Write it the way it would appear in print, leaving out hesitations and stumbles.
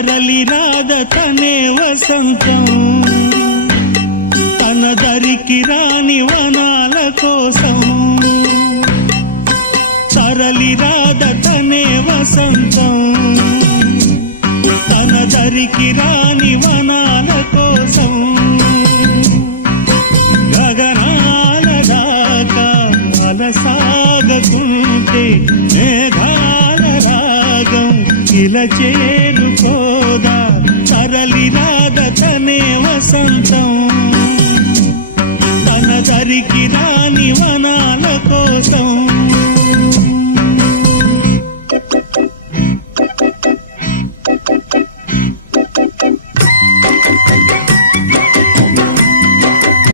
తరలి రాద తనే వసంతం తన దరికి రాని వనాల కోసం తరలి రాద తనే వసంతం తన దరికి రాని వనాల కోసం గగనాల దాకా అలసాగకుంటే మేఘాల రాగం ఇలా చేరుకోదా తరలి రాద తనే వసంతం తన దరికి రాని వనాల కోసం